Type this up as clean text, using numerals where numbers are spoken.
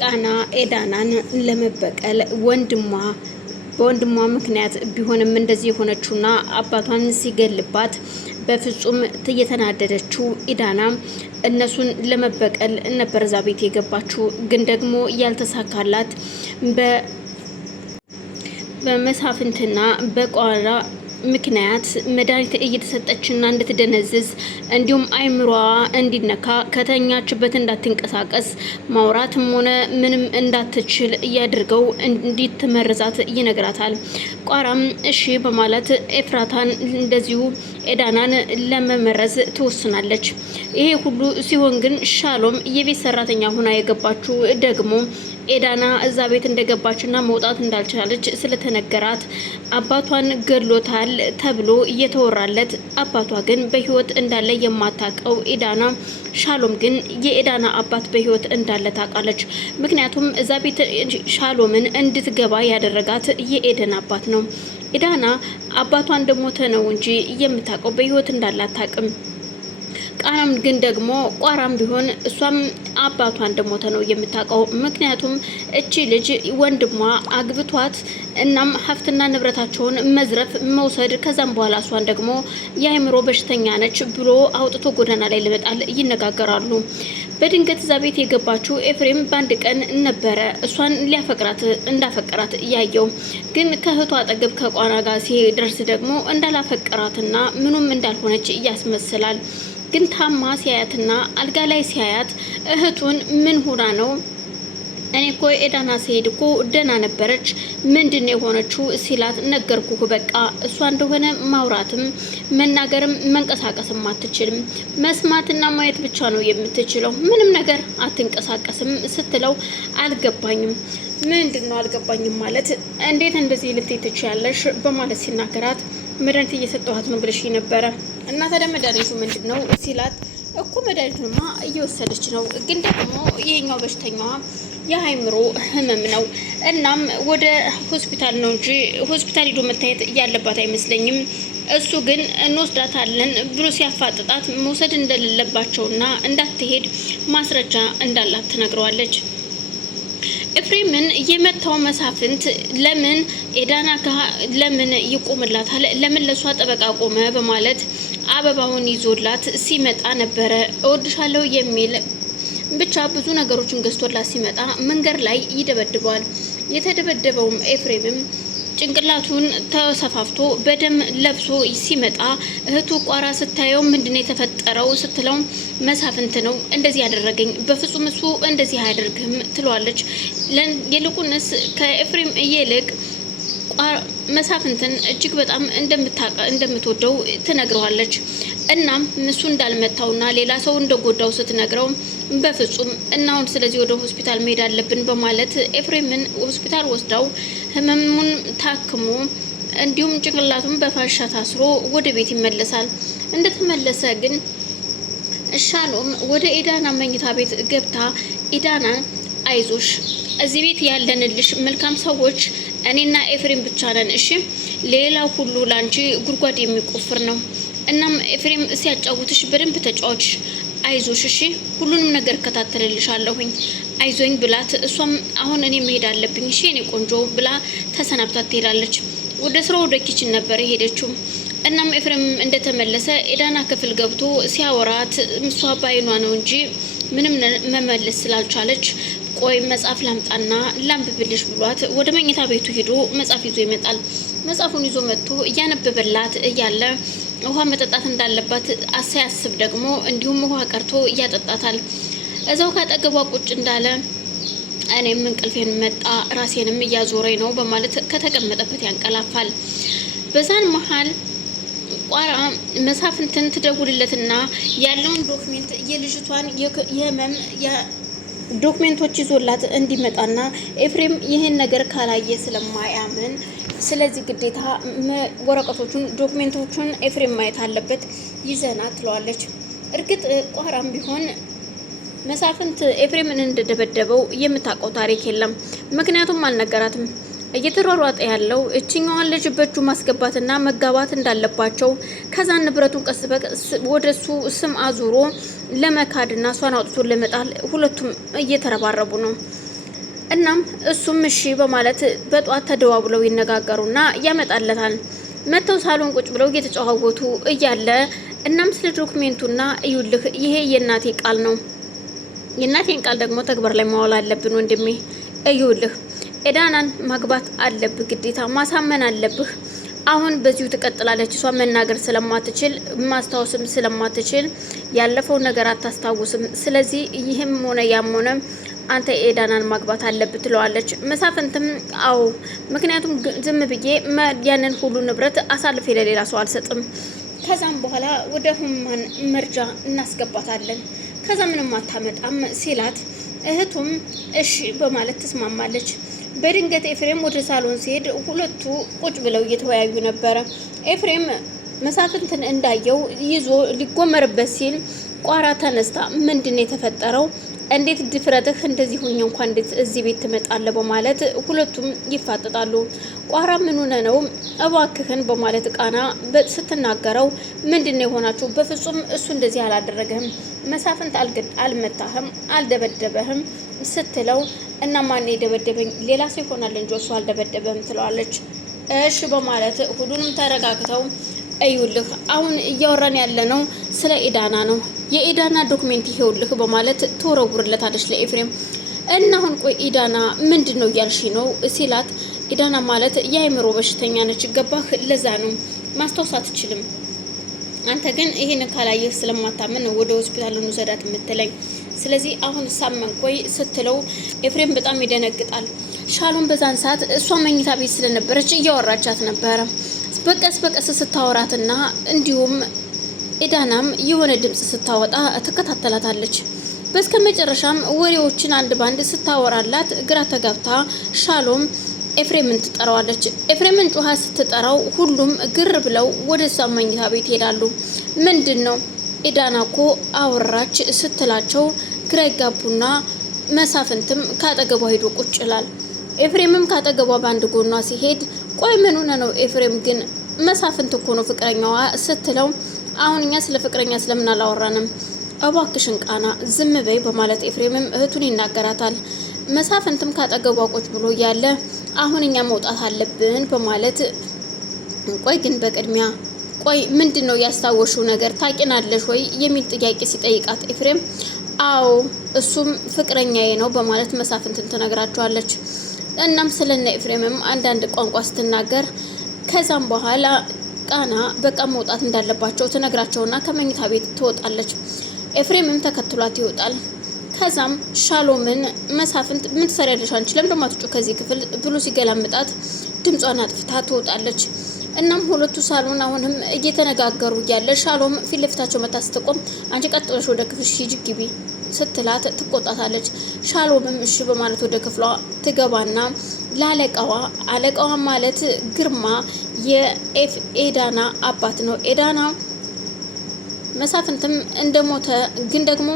ቃና ኤዳናን ለመበቀል በወንድሟ ምክንያት ቢሆንም እንደዚህ የሆነችውና አባቷን ሲገልባት በፍጹም እየተናደደችው ኢዳና እነሱን ለመበቀል ነበር እዛ ቤት የገባችው። ግን ደግሞ ያልተሳካላት በመሳፍንትና በቋራ ምክንያት መድኃኒት እየተሰጠችና እንድትደነዝዝ እንዲሁም አይምሯ እንዲነካ ከተኛችበት እንዳትንቀሳቀስ ማውራትም ሆነ ምንም እንዳትችል እያደርገው እንዲትመረዛት ይነግራታል። ቋራም እሺ በማለት ኤፍራታን እንደዚሁ ኤዳናን ለመመረዝ ትወስናለች። ይሄ ሁሉ ሲሆን ግን ሻሎም የቤት ሰራተኛ ሆና የገባችው ደግሞ ኤዳና እዛ ቤት እንደገባችና መውጣት እንዳልቻለች ስለተነገራት አባቷን ገድሎታል ተብሎ እየተወራለት አባቷ ግን በህይወት እንዳለ የማታውቀው ኤዳና ሻሎም ግን የኤዳና አባት በህይወት እንዳለ ታውቃለች። ምክንያቱም እዛ ቤት ሻሎምን እንድትገባ ያደረጋት የኤደን አባት ነው። ኤዳና አባቷ እንደሞተ ነው እንጂ የምታውቀው በህይወት እንዳለ አታውቅም። ቃናም ግን ደግሞ ቋራም ቢሆን እሷም አባቷ እንደሞተ ነው የምታውቀው። ምክንያቱም እቺ ልጅ ወንድሟ አግብቷት እናም ሀብትና ንብረታቸውን መዝረፍ መውሰድ ከዛም በኋላ እሷን ደግሞ የአእምሮ በሽተኛ ነች ብሎ አውጥቶ ጎዳና ላይ ለመጣል ይነጋገራሉ። በድንገት እዛ ቤት የገባችው ኤፍሬም በአንድ ቀን ነበረ እሷን እንዳፈቀራት እያየው። ግን ከእህቷ አጠገብ ከቋና ጋር ሲደርስ ደግሞ እንዳላፈቀራትና ምኑም እንዳልሆነች እያስመስላል። ግን ታማ ሲያያትና አልጋ ላይ ሲያያት እህቱን ምን ሆና ነው? እኔ እኮ ኤዳና ሲሄድ እኮ ደህና ነበረች፣ ምንድነው የሆነችው ሲላት ነገርኩህ፣ በቃ እሷ እንደሆነ ማውራትም መናገርም መንቀሳቀስም አትችልም፣ መስማትና ማየት ብቻ ነው የምትችለው፣ ምንም ነገር አትንቀሳቀስም ስትለው አልገባኝም። ምንድነው አልገባኝም ማለት? እንዴት እንደዚህ ልትይ ትችያለሽ? በማለት ሲናገራት መድኃኒት እየሰጠኋት ነው ብለሽ ነበረ እና ታዲያ መድኃኒቱ ምንድን ነው ሲላት እኮ መድኃኒቱንማ እየወሰደች ነው፣ ግን ደግሞ ይሄኛው በሽተኛዋ የአእምሮ ህመም ነው። እናም ወደ ሆስፒታል ነው እንጂ ሆስፒታል ሄዶ መታየት ያለባት አይመስለኝም። እሱ ግን እንወስዳታለን ብሎ ሲያፋጥጣት መውሰድ እንደሌለባቸውና እንዳትሄድ ማስረጃ እንዳላት ትነግረዋለች። ኤፍሬምን የመታው መሳፍንት ለምን ኤዳና ለምን ይቆምላታል? ለምን ለሷ ጠበቃ ቆመ? በማለት አበባውን ይዞላት ሲመጣ ነበረ። እወድሻለሁ የሚል ብቻ ብዙ ነገሮችን ገዝቶላት ሲመጣ መንገድ ላይ ይደበድበዋል። የተደበደበውም ኤፍሬምም ጭንቅላቱን ተሰፋፍቶ በደም ለብሶ ሲመጣ እህቱ ቋራ ስታየው ምንድነው የተፈጠረው ስትለው መሳፍንት ነው እንደዚህ ያደረገኝ፣ በፍጹም እሱ እንደዚህ አያደርግም ትለዋለች። ይልቁንስ ከኤፍሬም ይልቅ መሳፍንትን እጅግ በጣም እንደምትወደው ትነግረዋለች። እናም እሱ እንዳልመታውና ሌላ ሰው እንደጎዳው ስትነግረው በፍጹም እናውን ስለዚህ ወደ ሆስፒታል መሄድ አለብን በማለት ኤፍሬምን ሆስፒታል ወስዳው ህመሙን ታክሞ እንዲሁም ጭንቅላቱን በፋሻ ታስሮ ወደ ቤት ይመለሳል። እንደተመለሰ ግን ሻሎም ወደ ኤዳና መኝታ ቤት ገብታ ኤዳና አይዞሽ፣ እዚህ ቤት ያለንልሽ መልካም ሰዎች እኔና ኤፍሬም ብቻ ነን። እሺ ሌላው ሁሉ ላንቺ ጉድጓድ የሚቆፍር ነው። እናም ኤፍሬም ሲያጫውትሽ በደንብ ተጫዋች፣ አይዞሽ፣ እሺ ሁሉንም ነገር እከታተልልሻለሁኝ፣ አይዞኝ ብላት እሷም አሁን እኔ መሄድ አለብኝ እሺ እኔ ቆንጆ ብላ ተሰናብታት ትሄዳለች። ወደ ስራው ወደ ኪችን ነበር የሄደችው። እናም ኤፍሬም እንደተመለሰ ኤዳና ክፍል ገብቶ ሲያወራት እሷ ባይኗ ነው እንጂ ምንም መመለስ ስላልቻለች ቆይ መጽሐፍ ላምጣና ላንብብልሽ ብሏት ወደ መኝታ ቤቱ ሄዶ መጽሐፍ ይዞ ይመጣል። መጽሐፉን ይዞ መጥቶ እያነበበላት እያለ ውሃ መጠጣት እንዳለባት አሳያስብ ደግሞ እንዲሁም ውሃ ቀርቶ እያጠጣታል። እዛው ካጠገቧ ቁጭ እንዳለ እኔም እንቅልፌን መጣ ራሴንም እያዞረኝ ነው በማለት ከተቀመጠበት ያንቀላፋል። በዛን መሀል ቋራ መሳፍንትን ትደውልለትና ያለውን ዶክሜንት የልጅቷን የህመም ዶክሜንቶች ይዞላት እንዲመጣና ኤፍሬም ይህን ነገር ካላየ ስለማያምን ስለዚህ ግዴታ ወረቀቶቹን ዶክሜንቶቹን ኤፍሬም ማየት አለበት ይዘና ትለዋለች። እርግጥ ቋራም ቢሆን መሳፍንት ኤፍሬምን እንደደበደበው የምታውቀው ታሪክ የለም። ምክንያቱም አልነገራትም። እየተሯሯጠ ያለው እችኛዋን ልጅ በእጁ ማስገባትና መጋባት እንዳለባቸው ከዛ ንብረቱን ቀስ በቀስ ወደሱ ስም አዙሮ ለመካድና እሷን አውጥቶ ለመጣል ሁለቱም እየተረባረቡ ነው። እናም እሱም እሺ በማለት በጧት ተደዋውለው ይነጋገሩና ያመጣለታል። መተው ሳሎን ቁጭ ብለው እየተጨዋወቱ እያለ እናም ስለ ዶክሜንቱና እዩልህ ይሄ የእናቴ ቃል ነው፣ የእናቴን ቃል ደግሞ ተግባር ላይ ማዋል አለብን ወንድሜ። እዩልህ ኤዳናን ማግባት አለብህ፣ ግዴታ ማሳመን አለብህ። አሁን በዚሁ ትቀጥላለች። እሷ መናገር ስለማትችል ማስታወስም ስለማትችል ያለፈው ነገር አታስታውስም። ስለዚህ ይህም ሆነ ያም ሆነ አንተ ኤዳናን ማግባት አለብህ ትለዋለች። መሳፍንትም አዎ፣ ምክንያቱም ዝም ብዬ ያንን ሁሉ ንብረት አሳልፌ ለሌላ ሰው አልሰጥም። ከዛም በኋላ ወደ ሁማን መርጃ እናስገባታለን። ከዛ ምንም አታመጣም ሲላት እህቱም እሺ በማለት ትስማማለች። በድንገት ኤፍሬም ወደ ሳሎን ሲሄድ ሁለቱ ቁጭ ብለው እየተወያዩ ነበረ። ኤፍሬም መሳፍንትን እንዳየው ይዞ ሊጎመርበት ሲል ቋራ ተነስታ ምንድነው የተፈጠረው? እንዴት ድፍረትህ እንደዚህ ሁኝ እንኳን እንዴት እዚህ ቤት ትመጣለህ? በማለት ሁለቱም ይፋጠጣሉ። ቋራ ምን ሆነ ነው እባክህን በማለት ቃና ስትናገረው ምንድነው የሆናችሁ? በፍጹም እሱ እንደዚህ አላደረገህም፣ መሳፍንት አልመታህም፣ አልደበደበህም ስትለው እና ማን የደበደበኝ? ሌላ ሰው ይሆናል እንጂ እሱ አልደበደበህም ትለዋለች። እሺ በማለት ሁሉንም ተረጋግተው እዩልህ አሁን እያወራን ያለነው ስለ ኤዳና ነው፣ የኤዳና ዶክሜንት ይሄውልህ በማለት ትወረውርለታለች ለኤፍሬም። እና አሁን ቆይ ኤዳና ምንድን ነው እያልሽ ነው ሲላት፣ ኤዳና ማለት የአእምሮ በሽተኛ ነች፣ ገባህ? ለዛ ነው ማስታወስ አትችልም። አንተ ግን ይሄን ካላየህ ስለማታምን ነው ወደ ሆስፒታል እንውሰዳት የምትለኝ። ስለዚህ አሁን ሳመን ቆይ ስትለው ኤፍሬም በጣም ይደነግጣል። ሻሎም በዛን ሰዓት እሷ መኝታ ቤት ስለነበረች እያወራቻት ነበረ። በቀስ በቀስ ስታወራትና እንዲሁም ኤዳናም የሆነ ድምጽ ስታወጣ ትከታተላታለች። በስከ መጨረሻም ወሬዎችን አንድ ባንድ ስታወራላት ግራ ተጋብታ ሻሎም ኤፍሬምን ትጠራዋለች። ኤፍሬምን ጮሃ ስትጠራው ሁሉም ግር ብለው ወደ እሷ መኝታ ቤት ይሄዳሉ። ምንድን ነው ኤዳና እኮ አወራች ስትላቸው ግራ ይጋቡና መሳፍንትም ካጠገቧ ሄዶ ቁጭ ይላል። ኤፍሬምም ካጠገቧ በአንድ ጎኗ ሲሄድ ቆይ ምን ሆነ ነው ኤፍሬም ግን መሳፍንት እኮ ነው ፍቅረኛዋ ስትለው አሁን እኛ ስለ ፍቅረኛ ስለምን አላወራንም? እባክሽን ቃና ዝም በይ በማለት ኤፍሬምም እህቱን ይናገራታል። መሳፍንትም ካጠገቧ ቁጭ ብሎ እያለ አሁን እኛ መውጣት አለብን በማለት ቆይ ግን በቅድሚያ ቆይ ምንድን ነው ያስታወሽው ነገር ታቂናለሽ ወይ የሚል ጥያቄ ሲጠይቃት ኤፍሬም አዎ እሱም ፍቅረኛዬ ነው በማለት መሳፍንትን ትነግራቸዋለች። እናም ስለነ ኤፍሬምም አንዳንድ ቋንቋ ስትናገር ከዛም በኋላ ቃና በቃ መውጣት እንዳለባቸው ትነግራቸውና ከመኝታ ቤት ትወጣለች። ኤፍሬምም ተከትሏት ይወጣል። ከዛም ሻሎምን መሳፍንት ምን ትሰሪያለሽ አንቺ ለምን ደማትጩ ከዚህ ክፍል ብሎ ሲገላምጣት ድምጿን አጥፍታ ትወጣለች። እናም ሁለቱ ሳሎን አሁንም እየተነጋገሩ እያለ ሻሎም ፊት ለፊታቸው መታ ስትቆም አንቺ ቀጥ ብለሽ ወደ ክፍልሽ ሂጂ ግቢ ስትላት ትቆጣታለች። ሻሎምም እሺ በማለት ወደ ክፍሏ ትገባና አለቃዋ ማለት ግርማ የኤዳና አባት ነው። ኤዳና መሳፍንትም እንደሞተ ግን ደግሞ